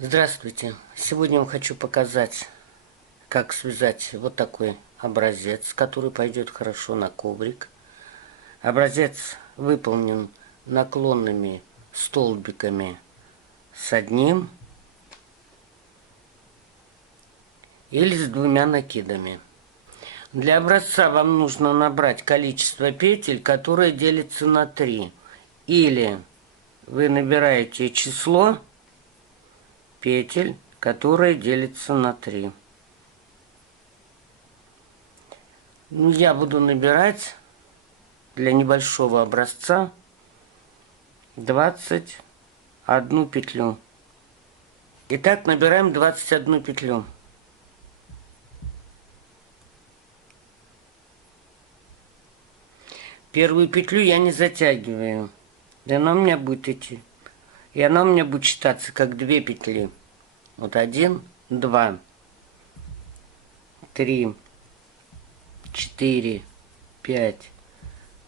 Здравствуйте! Сегодня я вам хочу показать, как связать вот такой образец, который пойдет хорошо на коврик. Образец выполнен наклонными столбиками с одним или с двумя накидами. Для образца вам нужно набрать количество петель, которое делится на 3. Или вы набираете число петель, которое делится на 3. Я буду набирать для небольшого образца 21 петлю. Итак, набираем 21 петлю. Первую петлю я не затягиваю. И она у меня будет идти. И она у меня будет считаться как 2 петли. Вот 1, 2, 3, 4, 5,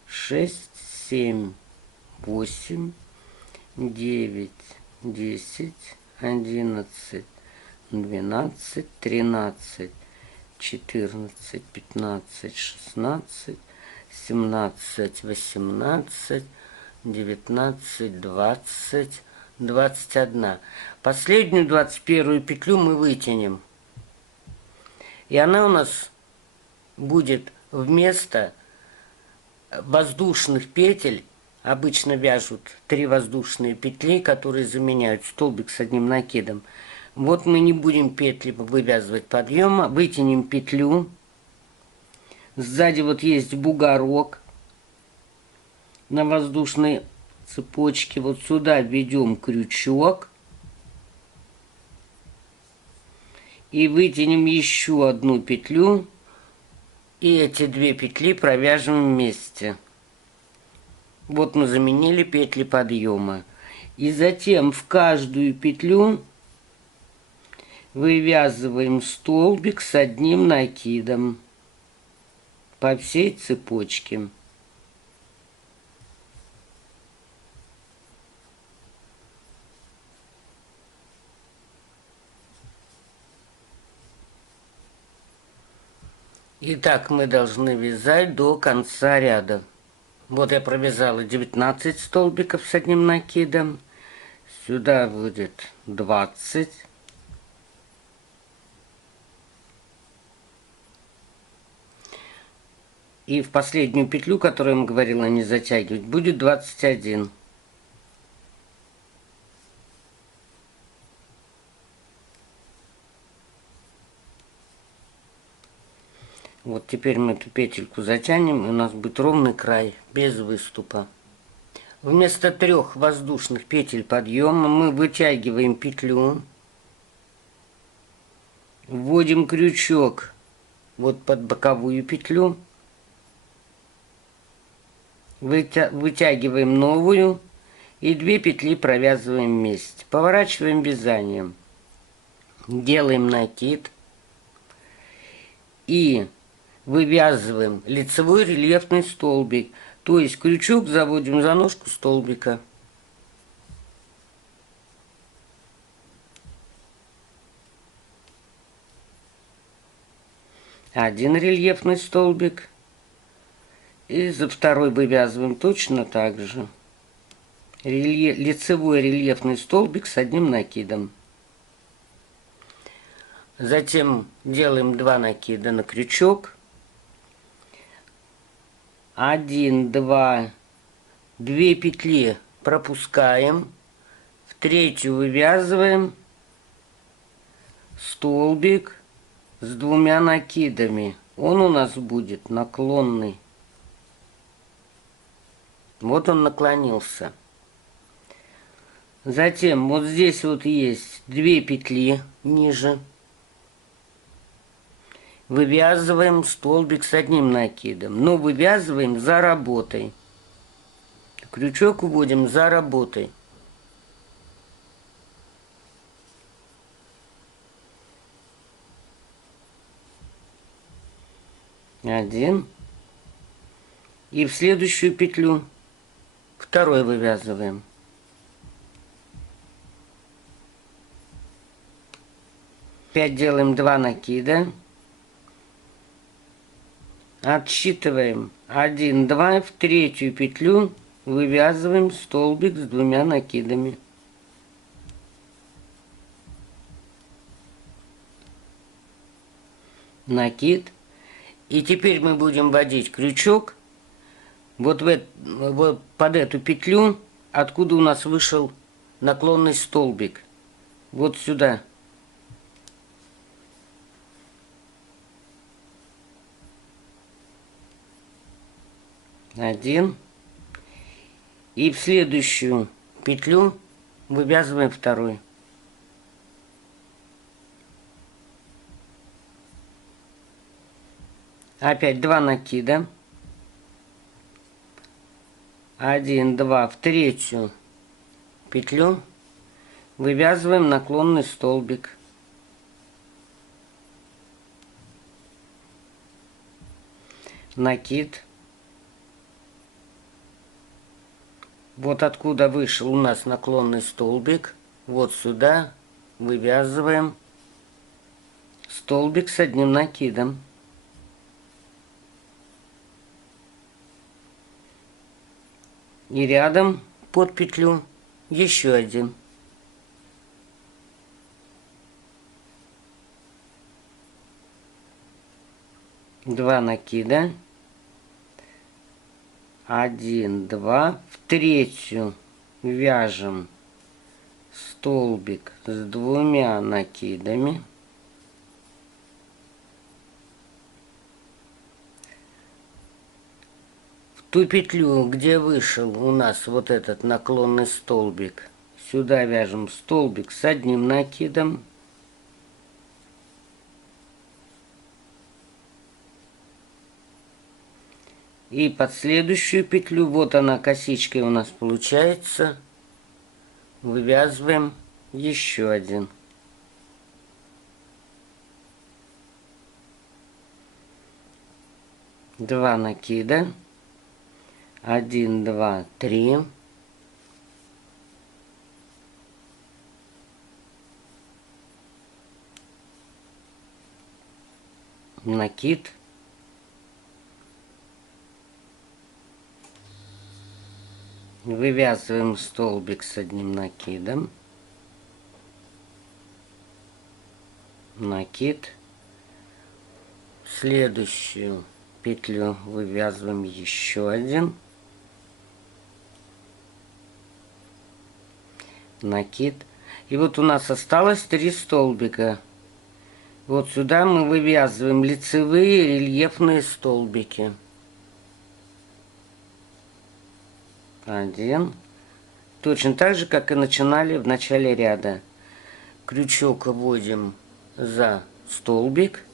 6, 7, 8, 9, 10, 11, 12, 13, 14, 15, 16, 17, 18, 19, 20, 21. Последнюю 21 петлю мы вытянем. И она у нас будет вместо воздушных петель. Обычно вяжут 3 воздушные петли, которые заменяют столбик с одним накидом. Вот мы не будем петли вывязывать подъема, вытянем петлю. Сзади вот есть бугорок на воздушной цепочке. Вот сюда введем крючок. И вытянем еще одну петлю. И эти 2 петли провяжем вместе. Вот мы заменили петли подъема. И затем в каждую петлю вывязываем столбик с одним накидом по всей цепочке. И так мы должны вязать до конца ряда. Вот я провязала 19 столбиков с одним накидом. Сюда будет 20. И в последнюю петлю, которую я вам говорила не затягивать, будет 21. Вот теперь мы эту петельку затянем, и у нас будет ровный край, без выступа. Вместо 3 воздушных петель подъема мы вытягиваем петлю, вводим крючок вот под боковую петлю, вытягиваем новую и 2 петли провязываем вместе. Поворачиваем вязанием, делаем накид и вывязываем лицевой рельефный столбик, то есть крючок заводим за ножку столбика. Один рельефный столбик. И за второй вывязываем точно так же. Лицевой рельефный столбик с одним накидом. Затем делаем 2 накида на крючок. 1, 2, 2 петли пропускаем. В третью вывязываем столбик с 2 накидами. Он у нас будет наклонный. Вот он наклонился. Затем вот здесь вот есть 2 петли ниже. Вывязываем столбик с одним накидом, но вывязываем за работой. Крючок уводим за работой. Один. И в следующую петлю второй вывязываем. Опять делаем 2 накида. Отсчитываем 1, 2, в третью петлю вывязываем столбик с 2 накидами. Накид. И теперь мы будем вводить крючок вот под эту петлю, откуда у нас вышел наклонный столбик. Вот сюда. Один. И в следующую петлю вывязываем второй. Опять 2 накида. 1, 2, в третью петлю вывязываем наклонный столбик. Накид. Вот откуда вышел у нас наклонный столбик, вот сюда вывязываем столбик с 1 накидом. И рядом под петлю еще 1. Два накида. 1, 2, в третью вяжем столбик с 2 накидами. В ту петлю, где вышел у нас вот этот наклонный столбик, сюда вяжем столбик с 1 накидом. И под следующую петлю, вот она косичкой у нас получается, вывязываем еще 1. Два накида. 1, 2, 3. Накид. Вывязываем столбик с 1 накидом. Накид. Следующую петлю вывязываем еще 1. Накид. И вот у нас осталось 3 столбика. Вот сюда мы вывязываем лицевые рельефные столбики. 1. Точно так же, как и начинали в начале ряда. Крючок вводим за столбик.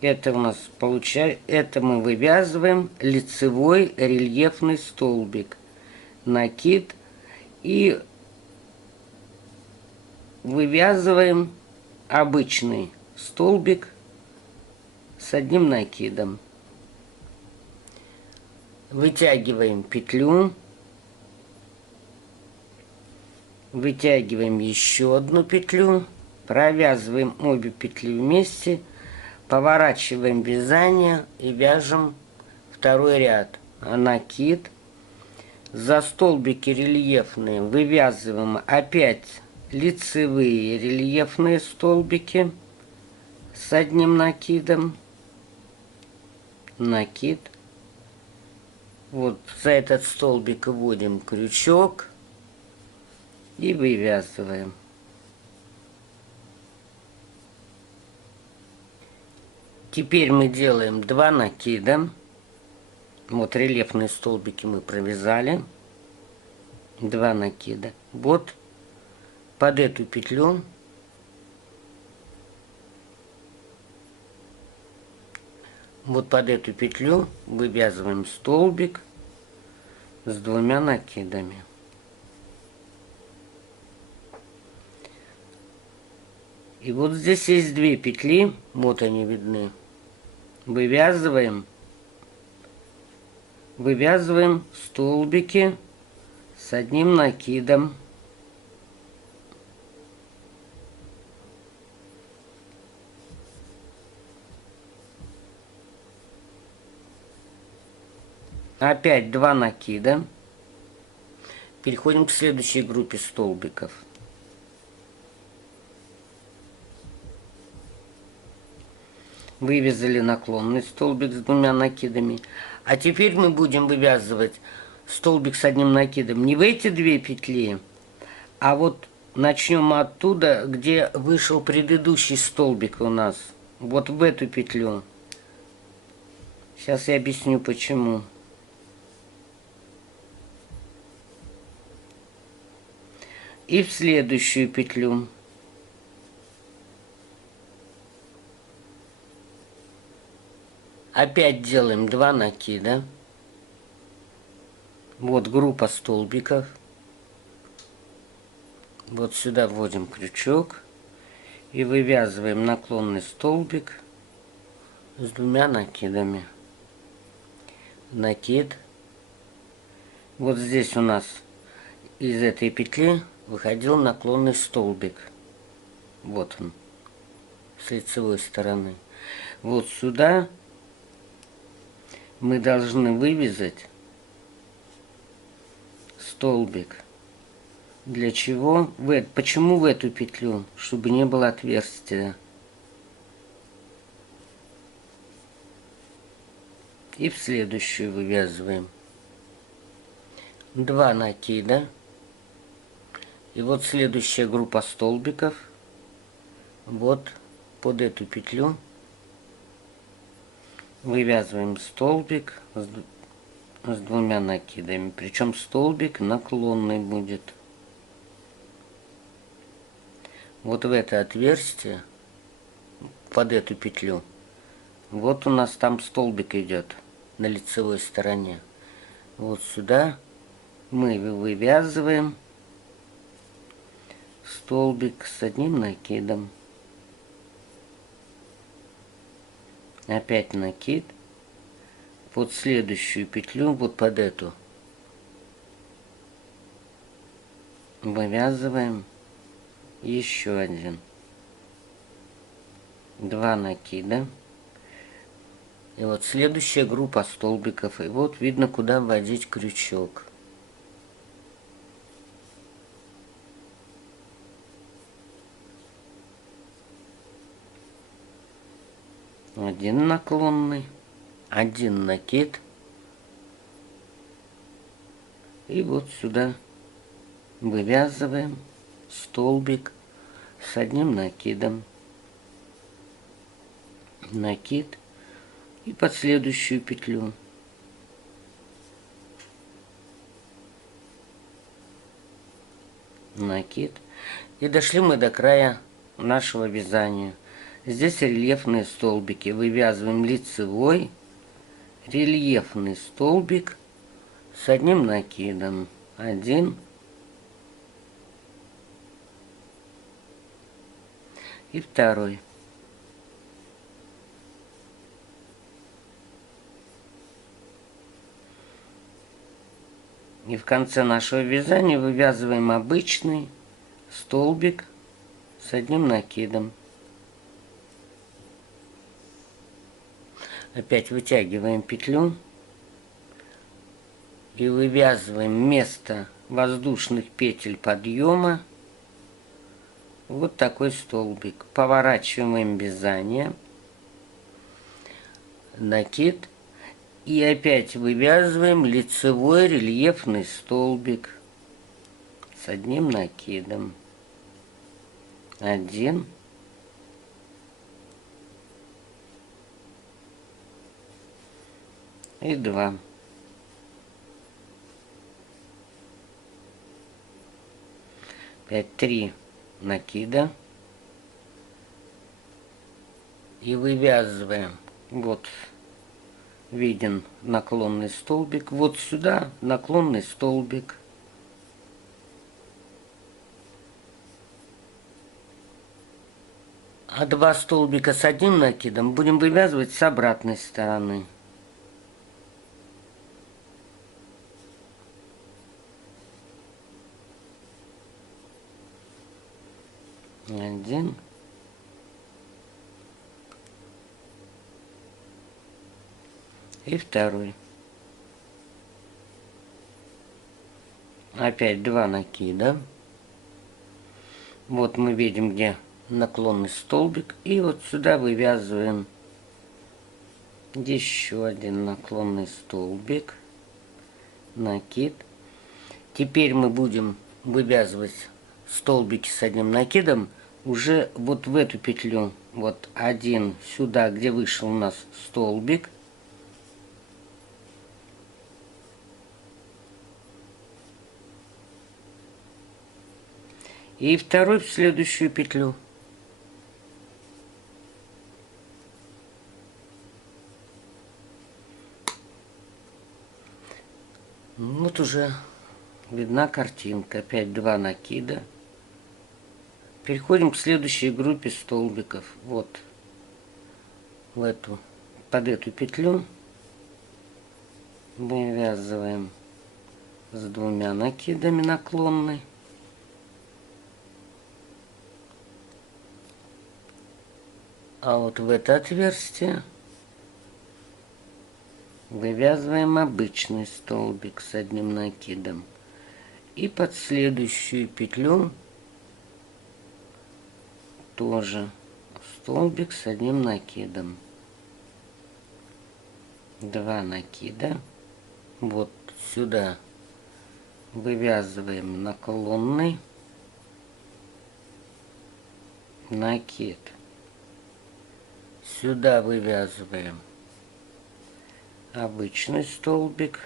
Это у нас получается, это мы вывязываем лицевой рельефный столбик. Накид. И вывязываем обычный столбик с 1 накидом. Вытягиваем петлю, вытягиваем еще 1 петлю, провязываем обе петли вместе, поворачиваем вязание и вяжем второй ряд. Накид. За столбики рельефные вывязываем опять лицевые рельефные столбики с 1 накидом. Накид. Вот за этот столбик вводим крючок и вывязываем. Теперь мы делаем 2 накида. Вот рельефные столбики мы провязали. 2 накида. Вот под эту петлю вывязываем столбик с 2 накидами. И вот здесь есть 2 петли, вот они видны. Вывязываем столбики с 1 накидом. Опять 2 накида. Переходим к следующей группе столбиков. Вывязали наклонный столбик с 2 накидами. А теперь мы будем вывязывать столбик с 1 накидом не в эти 2 петли, а вот начнем оттуда, где вышел предыдущий столбик у нас. Вот в эту петлю. Сейчас я объясню почему. И в следующую петлю. Опять делаем 2 накида. Вот группа столбиков. Вот сюда вводим крючок и вывязываем наклонный столбик с 2 накидами. Накид. Вот здесь у нас из этой петли выходил наклонный столбик. Вот он, с лицевой стороны. Вот сюда мы должны вывязать столбик. Для чего? Почему в эту петлю? Чтобы не было отверстия. И в следующую вывязываем 2 накида. И вот следующая группа столбиков. Вот под эту петлю вывязываем столбик с 2 накидами. Причем столбик наклонный будет. Вот в это отверстие, под эту петлю, вот у нас там столбик идет на лицевой стороне. Вот сюда мы вывязываем столбик с 1 накидом. Опять накид. Под следующую петлю, вот под эту, вывязываем еще 1. 2 накида. И вот следующая группа столбиков. И вот видно, куда вводить крючок. Один наклонный, 1 накид. И вот сюда вывязываем столбик с 1 накидом. Накид. И под следующую петлю. Накид. И дошли мы до края нашего вязания. Здесь рельефные столбики. Вывязываем лицевой рельефный столбик с 1 накидом. 1. И второй. И в конце нашего вязания вывязываем обычный столбик с 1 накидом. Опять вытягиваем петлю и вывязываем вместо воздушных петель подъема вот такой столбик. Поворачиваем вязание, накид, и опять вывязываем лицевой рельефный столбик с 1 накидом. 1. И 2. Опять 3 накида. И вывязываем. Вот виден наклонный столбик. Вот сюда наклонный столбик. А 2 столбика с 1 накидом будем вывязывать с обратной стороны. Один. И второй. опять 2 накида. Вот мы видим, где наклонный столбик, и вот сюда вывязываем еще один наклонный столбик, накид. Теперь мы будем вывязывать столбики с одним накидом уже вот в эту петлю. Вот один сюда, где вышел у нас столбик. И второй в следующую петлю. Вот уже видна картинка. Опять 2 накида. Переходим к следующей группе столбиков. Вот в эту, под эту петлю вывязываем с 2 накидами наклонной. А вот в это отверстие вывязываем обычный столбик с одним накидом. И под следующую петлю тоже столбик с одним накидом. 2 накида. Вот сюда вывязываем наклонный, накид. Сюда вывязываем обычный столбик,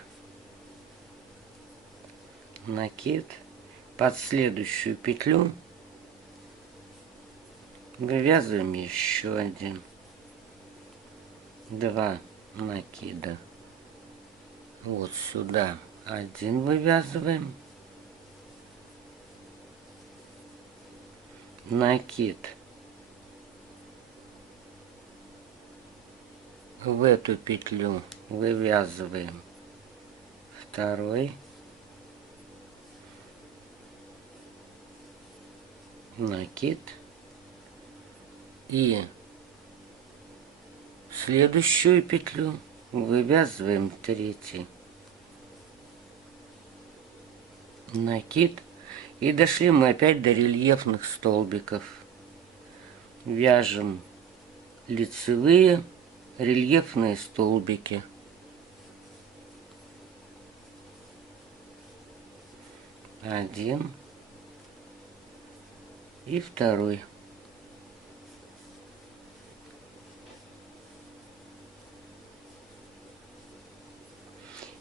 накид. Под следующую петлю вывязываем еще один, 2 накида. Вот сюда один вывязываем, накид. В эту петлю вывязываем второй, накид, и следующую петлю вывязываем третий, накид. И дошли мы опять до рельефных столбиков. Вяжем лицевые рельефные столбики. Один и второй.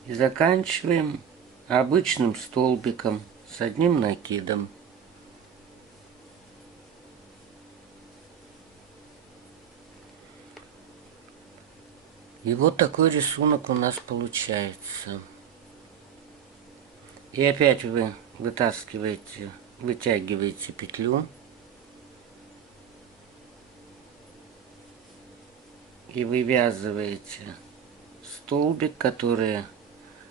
И заканчиваем обычным столбиком с одним накидом. И вот такой рисунок у нас получается. И опять вы вытягиваете петлю и вывязываете столбик, который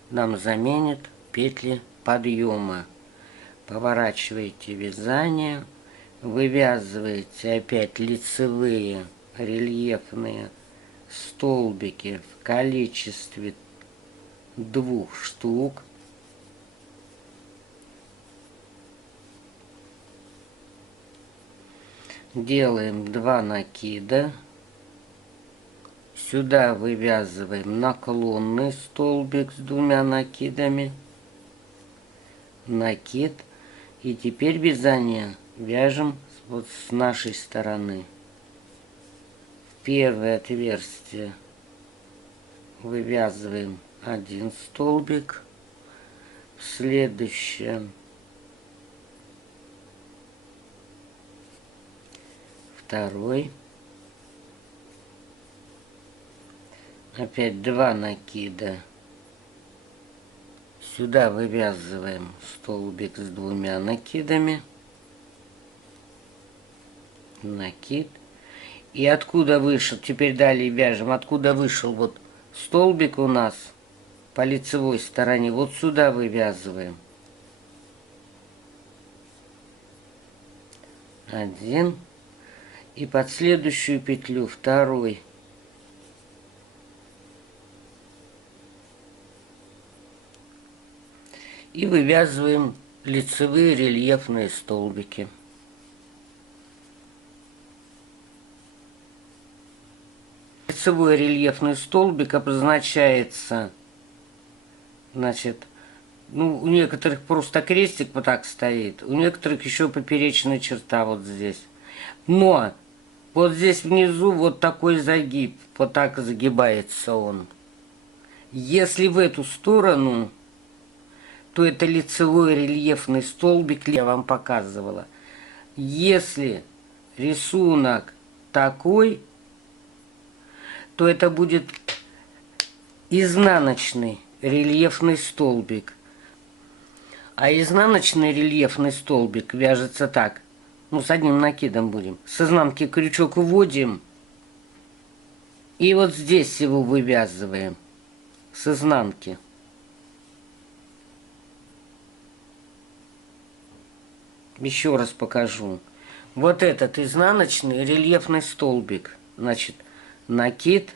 нам заменит петли подъема. Поворачиваете вязание, вывязываете опять лицевые рельефные столбики в количестве 2 штук. Делаем 2 накида. Сюда вывязываем наклонный столбик с 2 накидами. Накид. И теперь вязание вяжем вот с нашей стороны. Первое отверстие вывязываем 1 столбик, в следующем второй, опять 2 накида, сюда вывязываем столбик с 2 накидами, накид. И откуда вышел, теперь далее вяжем, откуда вышел вот столбик у нас по лицевой стороне, вот сюда вывязываем. 1 и под следующую петлю второй. И вывязываем лицевые рельефные столбики. Лицевой рельефный столбик обозначается, значит, ну, у некоторых просто крестик вот так стоит, у некоторых еще поперечная черта вот здесь. Но вот здесь внизу вот такой загиб, вот так загибается он. Если в эту сторону, то это лицевой рельефный столбик, я вам показывала. Если рисунок такой, то это будет изнаночный рельефный столбик. А изнаночный рельефный столбик вяжется так. Ну, с одним накидом будем. С изнанки крючок вводим. И вот здесь его вывязываем. С изнанки. Еще раз покажу. Вот этот изнаночный рельефный столбик. Значит, накид.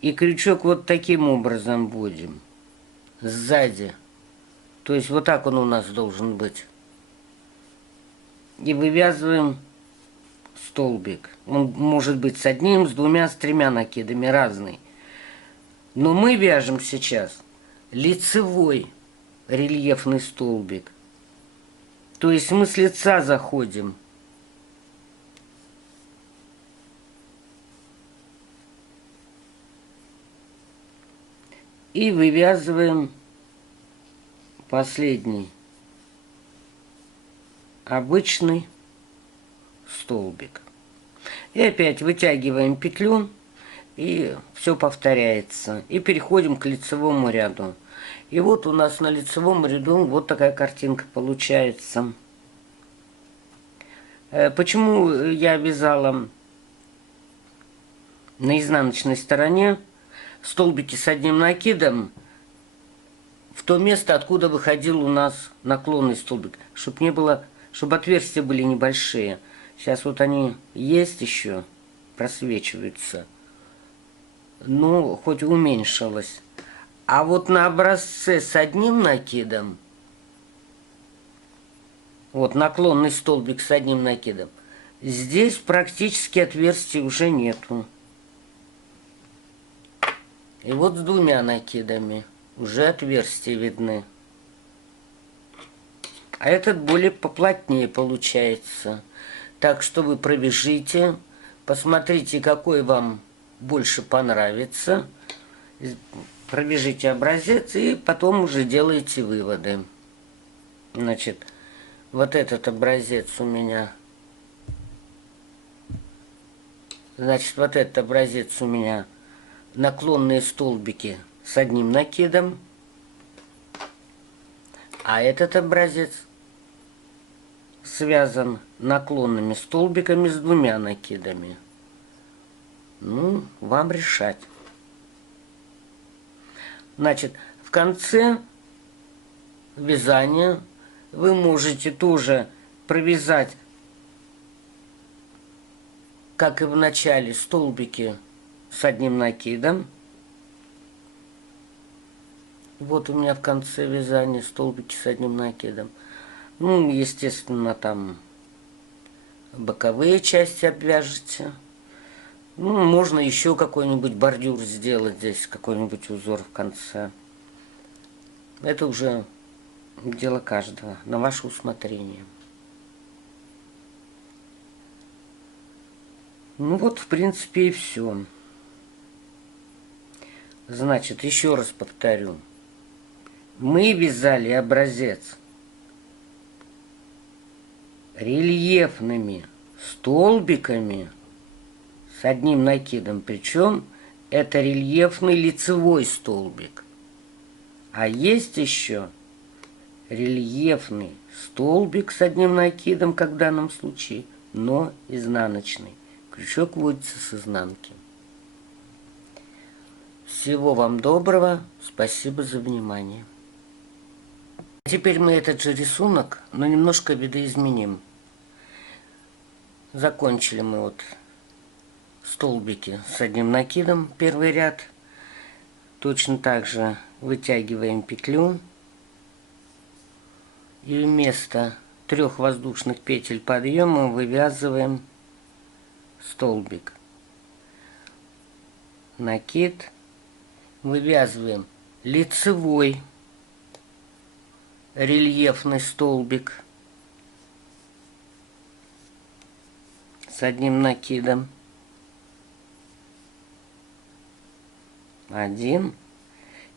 И крючок вот таким образом будем. Сзади. То есть вот так он у нас должен быть. И вывязываем столбик. Он может быть с одним, с двумя, с тремя накидами, разный. Но мы вяжем сейчас лицевой рельефный столбик. То есть мы с лица заходим. И вывязываем последний обычный столбик. И опять вытягиваем петлю, и все повторяется. И переходим к лицевому ряду. И вот у нас на лицевом ряду вот такая картинка получается. Почему я вязала на изнаночной стороне столбики с одним накидом в то место, откуда выходил у нас наклонный столбик, чтобы не было, чтобы отверстия были небольшие. Сейчас вот они есть еще, просвечиваются. Ну, хоть уменьшилось. А вот на образце с одним накидом, вот наклонный столбик с одним накидом, здесь практически отверстий уже нету. И вот с двумя накидами уже отверстия видны. А этот более поплотнее получается. Так что вы пробежите, посмотрите, какой вам больше понравится. Пробежите образец и потом уже делайте выводы. Значит, вот этот образец у меня. Значит, вот этот образец у меня наклонные столбики с одним накидом. А этот образец связан наклонными столбиками с двумя накидами. Ну, вам решать. Значит, в конце вязания вы можете тоже провязать, как и в начале, столбики с одним накидом. Вот у меня в конце вязания столбики с одним накидом. Ну, естественно, там боковые части обвяжете. Ну, можно еще какой-нибудь бордюр сделать здесь, какой-нибудь узор в конце. Это уже дело каждого, на ваше усмотрение. Ну вот, в принципе, и все. Значит, еще раз повторю. Мы вязали образец рельефными столбиками с одним накидом, причем это рельефный лицевой столбик. А есть еще рельефный столбик с одним накидом, как в данном случае, но изнаночный. Крючок вводится с изнанки. Всего вам доброго, спасибо за внимание. Теперь мы этот же рисунок, но немножко видоизменим. Закончили мы вот столбики с одним накидом, первый ряд. Точно так же вытягиваем петлю И вместо 3 воздушных петель подъема вывязываем столбик. Накид. Вывязываем лицевой рельефный столбик с одним накидом. Один.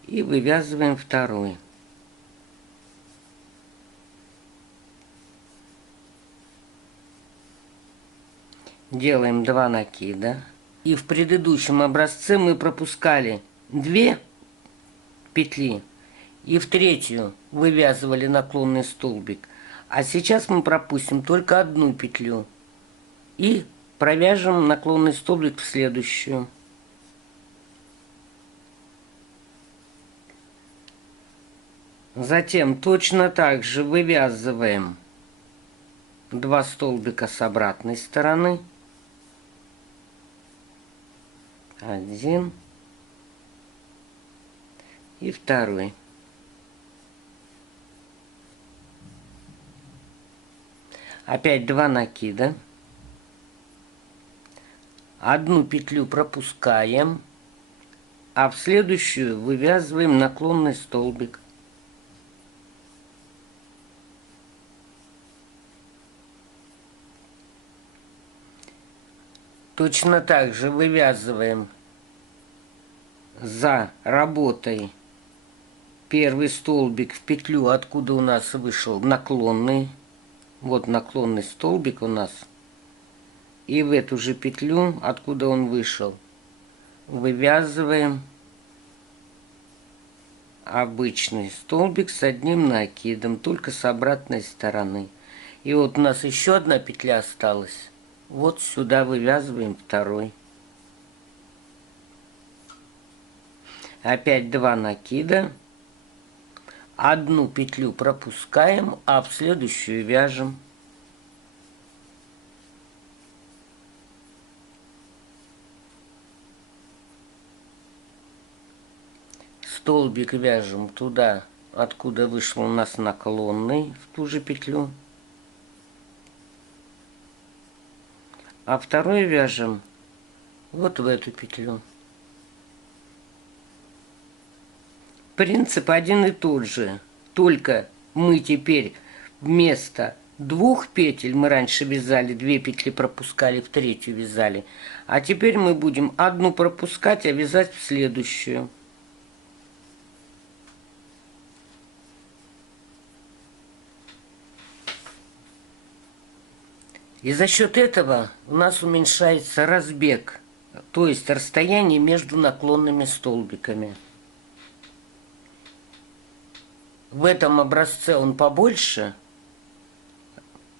И вывязываем второй. Делаем 2 накида. И в предыдущем образце мы пропускали 2 петли и в третью вывязывали наклонный столбик. А сейчас мы пропустим только 1 петлю и провяжем наклонный столбик в следующую. Затем точно так же вывязываем 2 столбика с обратной стороны. 1 и второй. Опять 2 накида. 1 петлю пропускаем, а в следующую вывязываем наклонный столбик. Точно так же вывязываем за работой первый столбик в петлю, откуда у нас вышел наклонный. Вот наклонный столбик у нас. И в эту же петлю, откуда он вышел, вывязываем обычный столбик с одним накидом, только с обратной стороны. И вот у нас еще 1 петля осталась. Вот сюда вывязываем второй. Опять 2 накида. 1 петлю пропускаем, а в следующую вяжем. Столбик вяжем туда, откуда вышел у нас наклонный, в ту же петлю. А второй вяжем вот в эту петлю. Принцип один и тот же, только мы теперь вместо 2 петель, мы раньше вязали 2 петли, пропускали, в третью вязали, а теперь мы будем 1 пропускать, а вязать в следующую. И за счет этого у нас уменьшается разбег, то есть расстояние между наклонными столбиками. В этом образце он побольше,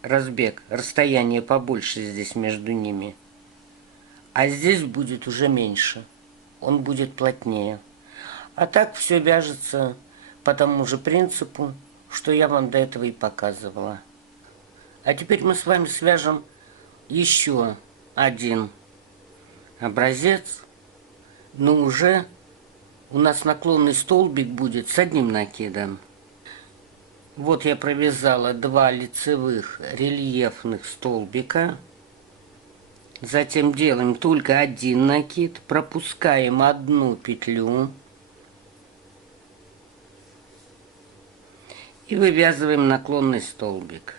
разбег, расстояние побольше здесь между ними, а здесь будет уже меньше, он будет плотнее. А так все вяжется по тому же принципу, что я вам до этого и показывала. А теперь мы с вами свяжем еще один образец, но уже у нас наклонный столбик будет с одним накидом. Вот я провязала 2 лицевых рельефных столбика. Затем делаем только 1 накид, пропускаем 1 петлю и вывязываем наклонный столбик.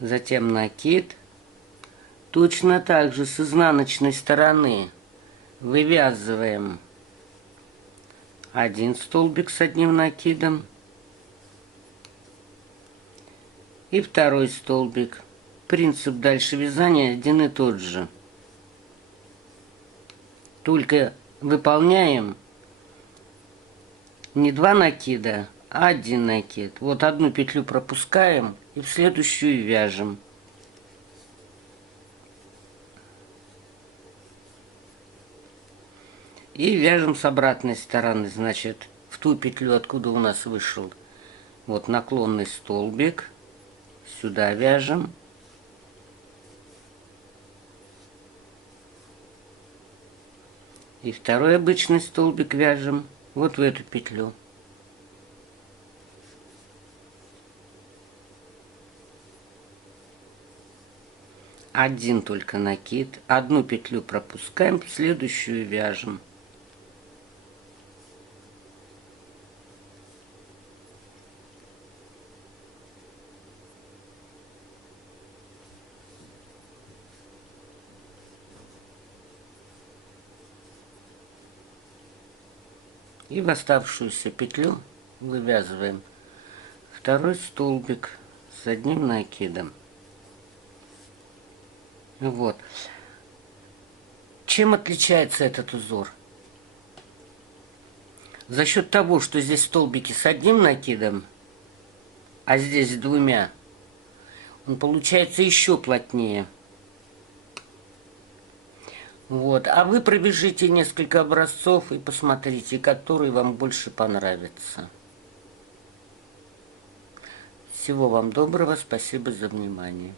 Затем накид. Точно так же с изнаночной стороны вывязываем 1 столбик с одним накидом и второй столбик. Принцип дальше вязания один и тот же. Только выполняем не 2 накида, а 1 накид. Вот 1 петлю пропускаем и в следующую вяжем. И вяжем с обратной стороны, значит, в ту петлю, откуда у нас вышел вот наклонный столбик. Сюда вяжем. И второй обычный столбик вяжем вот в эту петлю. Один только накид, одну петлю пропускаем, следующую вяжем. И в оставшуюся петлю вывязываем второй столбик с одним накидом. Вот. Чем отличается этот узор? За счет того, что здесь столбики с одним накидом, а здесь с двумя, он получается еще плотнее. Вот. А вы пробежите несколько образцов и посмотрите, который вам больше понравится. Всего вам доброго, спасибо за внимание.